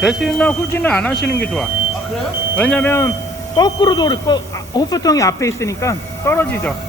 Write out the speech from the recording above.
데스나 후진은 안 하시는 게 좋아. 아 그래요? 왜냐면 거꾸로 호프통이 앞에 있으니까 떨어지죠.